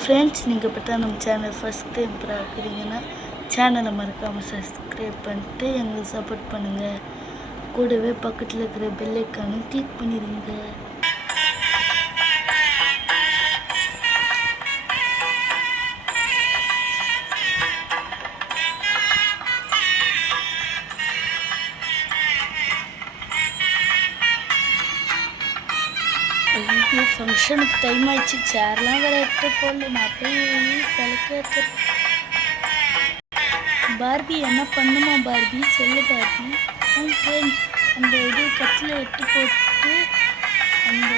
Friends, நீங்கள் இப்போ தான் நம்ம சேனல் ஃபஸ்ட் டைம் பார்க்குறீங்கன்னா சேனலை மறக்காமல் சப்ஸ்கிரைப் பண்ணிட்டு எங்களுக்கு சப்போர்ட் பண்ணுங்கள். கூடவே பக்கத்தில் இருக்கிற பெல் ஐக்கானும் கிளிக் பண்ணிடுங்க. ஐயோ, ஃபங்க்ஷனுக்கு டைம் ஆயிடுச்சு. சேர்லாம் வேறு எடுத்து போடல. நான் போய் விளக்க பார்பி என்ன பண்ணுமா பார்பி, சொல்லு பார்பி. அந்த இது கட்டில் எட்டு போட்டு அந்த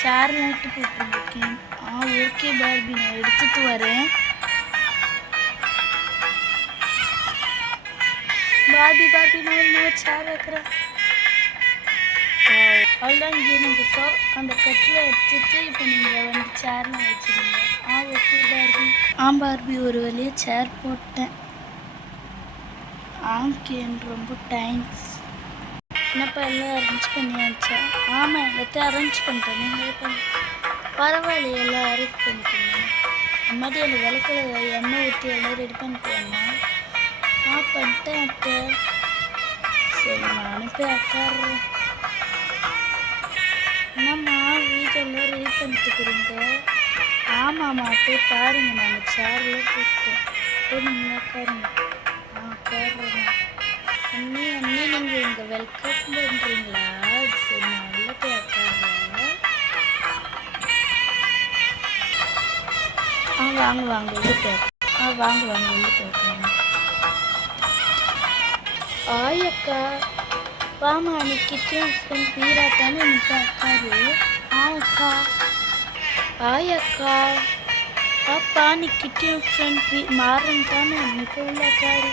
சேர்லாம் எட்டு போட்டுருக்கேன். ஓகே பார்பி, நான் எடுத்துட்டு வரேன். பார்பி நான் இன்னொரு சேர் வைக்கிறேன். அவ்வளோதான். இங்கே நீங்கள் அந்த கட்டில் எடுத்துட்டு இப்போ நீங்கள் வந்து சேர்லாம் வச்சுருங்க. Okay Barbie. பார்பி, ஒரு வழியாக சேர் போட்டேன். ரொம்ப தேங்க்ஸ். என்னப்பா எல்லாம் அரேஞ்ச் பண்ணியாச்சா? ஆமாம், எல்லாத்தையும் அரேஞ்ச் பண்ணிட்டேன். நீங்கள் பரவாயில்ல, எல்லாம் அரேஞ்ச் பண்ணிட்டீங்க. அம்மாடி அந்த விளக்கில் எண்ணெய் ஊற்றி எல்லாம் ரெடி பண்ணிட்டேன்னா? பண்ணிட்டேன் அத்தை. சரி, நான் அனுப்பி உட்காடுறேன். என்னம்மா வீட்டெல்லாம் ரெடி பண்ணிட்டுக்கிறீங்க? ஆமாம்மா, போய் பாருங்க. நாங்கள் சேரெல்லாம் போட்டோம். போய் நீங்கள் உட்காருங்க. உட்காடுறேன். அண்ணி நீங்கள் இங்கே வெல்கம் பண்ணுறீங்களா? சரி, நான் உள்ள போய் உட்காடுறேன். வாங்க உள்ள போய் வாங்க உள்ள போய் உட்காருங்க. அக்கா, வாமா, அன்னைக்கிட்டையும் ஃப்ரெண்ட் வீராட்டான்னு எனக்கு உட்காரு. அக்கா. அக்கா, பாப்பா, அன்னைக்கிட்டையும் ஃப்ரெண்ட் மாறன்ட்டான்னு எனக்கு உள்ள உட்காரு.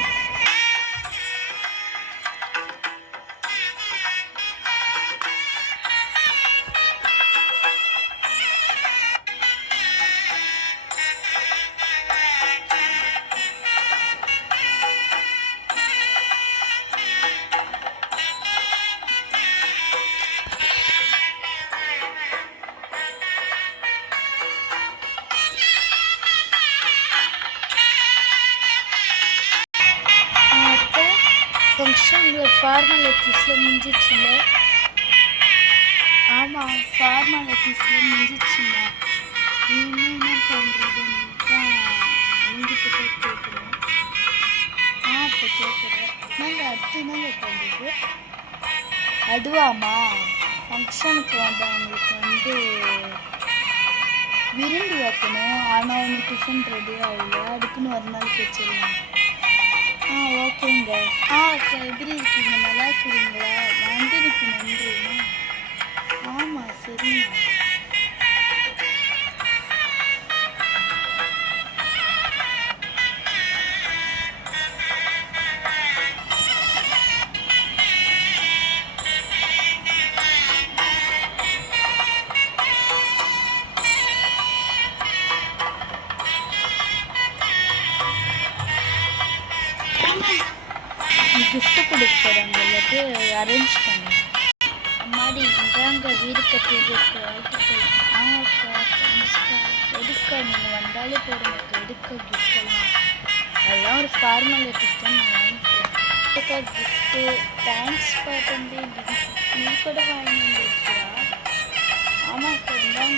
ஃபங்க்ஷனில் ஃபார்மாலிட்டிஸில் முடிஞ்சிச்சுல்ல? ஆமாம், ஃபார்மாலிட்டிஸில் முடிஞ்சிச்சுல்ல. இன்னும் என்ன பண்ணுறதுன்னு தான் அவங்ககிட்ட கேட்குறேன். இப்போ கேட்குறேன். அடுத்து என்னங்க பண்ணுறது? அதுவாமா, ஃபங்க்ஷனுக்கு வந்தவங்களுக்கு விருந்து வைக்கணும். ஆனால் அவங்க டிஃபன் ரெடி ஆகல. அதுக்குன்னு ஒரு நாள் வச்சிடலாம். ஓகேங்க. அக்கா, எப்படி இருக்கீங்க? நல்லா இருக்கிறீங்களா? வந்ததுக்கு நன்றிண்ணா. ஆமாம், சரிண்ணா. கிஃப்ட்டு கொடுக்க போகிறாங்க, எல்லாத்தையும் அரேஞ்ச் பண்ணி. அம்மாடி, இந்தாங்க வீடு கட்டியதற்கு வாழ்த்துக்கள். அக்கா, தேங்க்ஸ்க்கா. எடுக்க நீங்கள் வந்தாலே போடுங்க. எடுக்க கிஃப்டெல்லாம் அதெல்லாம் ஒரு ஃபார்மாலிட்டி தான். நீங்கள் வாங்கிக்கலாம். கிஃப்ட்டு தேங்க்ஸ்ப்பா தம்பி. நீ கூட வாங்கி வந்துருக்கியா? ஆமாக்கா, இந்தாங்க.